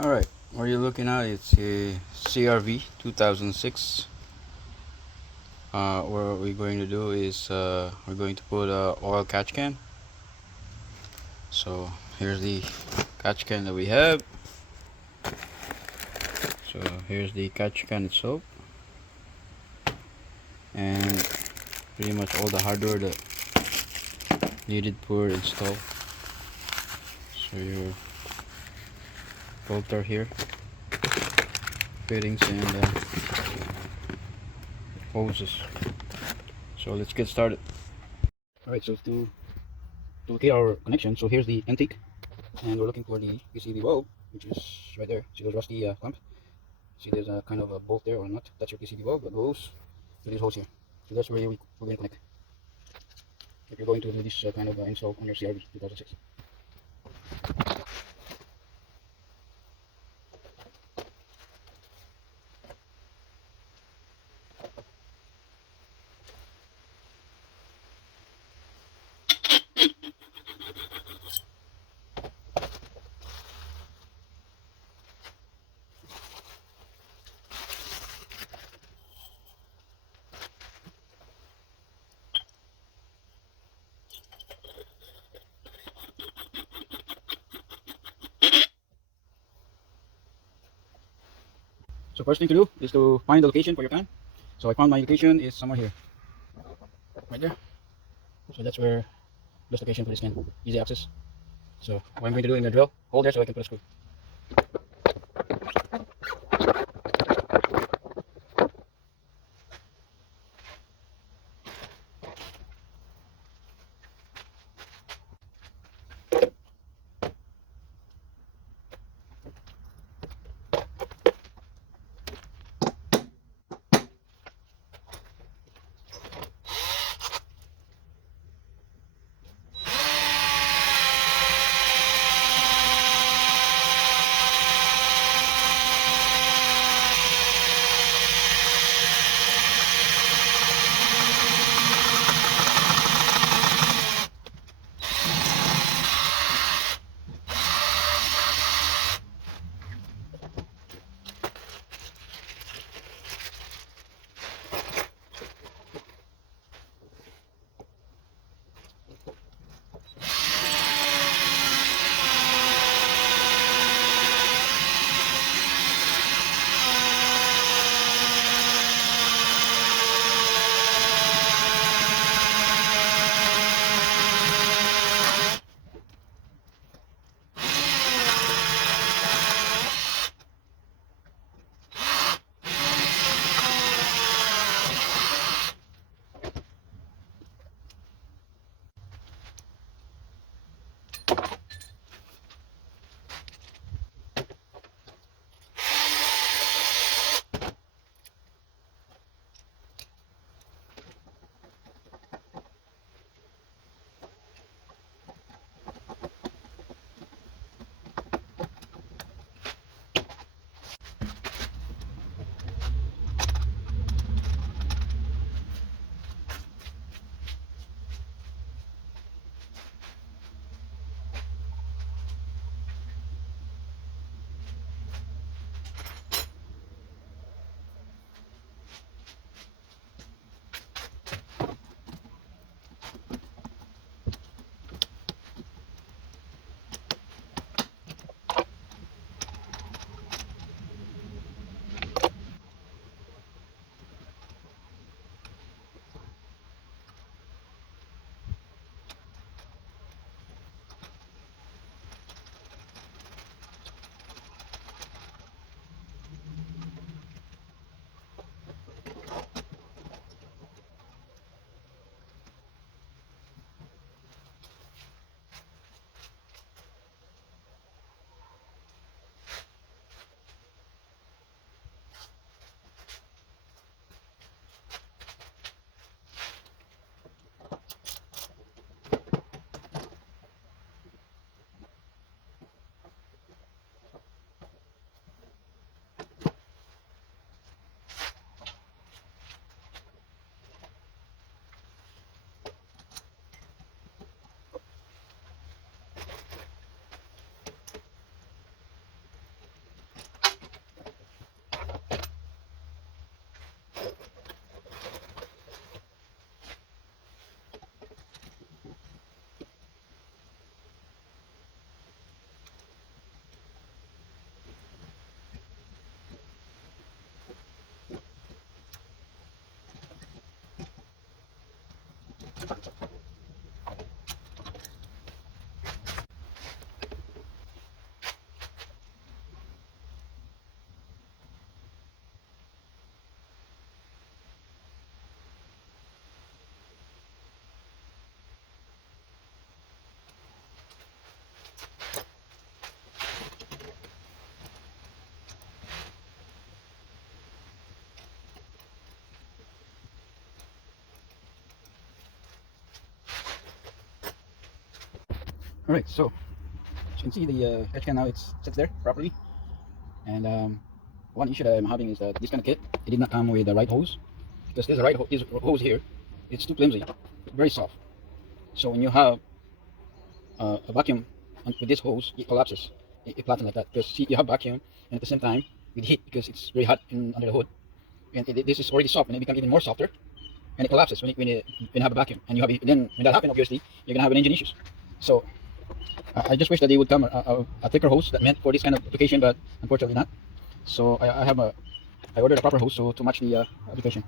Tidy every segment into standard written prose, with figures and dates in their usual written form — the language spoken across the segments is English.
Alright, what you're looking at it's a CRV 2006. What we're going to do is we're going to put a oil catch can. So here's the catch can that we have. So here's the catch can itself, and pretty much all the hardware that needed for install. So your filter here, fittings, and hoses. So let's get started. Alright, so to locate our connection, so here's the intake, and we're looking for the PCV valve, which is right there. See those rusty clamps? See there's a kind of a bolt there or not. That's your PCV valve that goes to these holes here. So that's where we're going to connect if you're going to do this kind of install on your CRV 2006. So first thing to do is to find the location for your fan. So I found my location is somewhere here, right there. So that's where this location for this can, easy access. So what I'm going to do in the drill, hold there so I can put a screw. All right, so as you can see, the catch can now sits there properly. And one issue that I'm having is that this kind of kit, it did not come with the right hose, because there's a this hose here. It's too flimsy, very soft. So when you have a vacuum with this hose, it collapses. It flattens like that. Because see, you have vacuum, and at the same time with heat, because it's very hot under the hood, and this is already soft, and it becomes even more softer, and it collapses when you have a vacuum. And then when that happens, obviously you're gonna have an engine issues. So I just wish that they would come a thicker hose that meant for this kind of application, but unfortunately not. So I ordered a proper hose to match the application.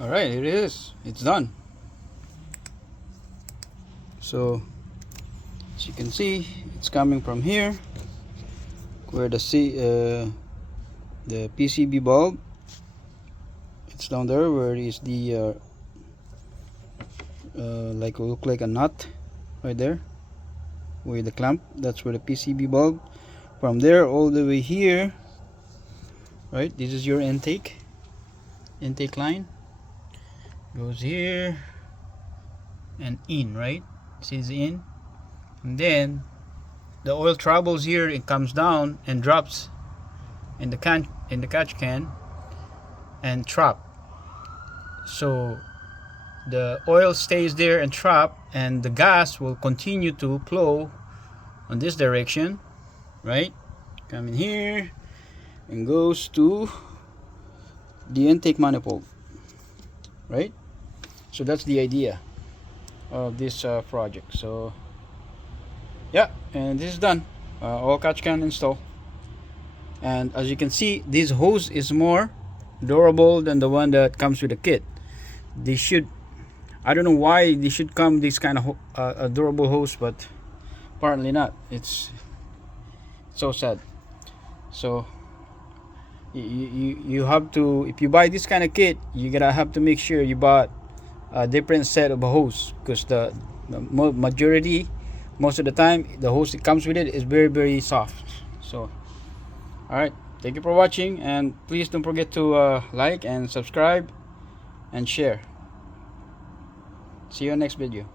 All right, here it is. It's done. So as you can see, it's coming from here, where the PCB bulb. It's down there where is the like look like a nut right there with the clamp. That's where the PCB bulb. From there all the way here, right? This is your intake line. Goes here and in, right? This is in, and then the oil travels here. It comes down and drops in the catch can and trap. So the oil stays there and trap, and the gas will continue to flow on this direction, right? Come in here and goes to the intake manifold, right? So that's the idea of this project. So yeah, and this is done. All catch can install, and as you can see, this hose is more durable than the one that comes with the kit. They should, I don't know why they should come this kind of a durable hose, but apparently not. It's so sad. So you have to, if you buy this kind of kit, you gotta have to make sure you bought a different set of hose, because the majority, most of the time, the hose that comes with it is very soft. So all right, thank you for watching, and please don't forget to like and subscribe and share. See you in next video.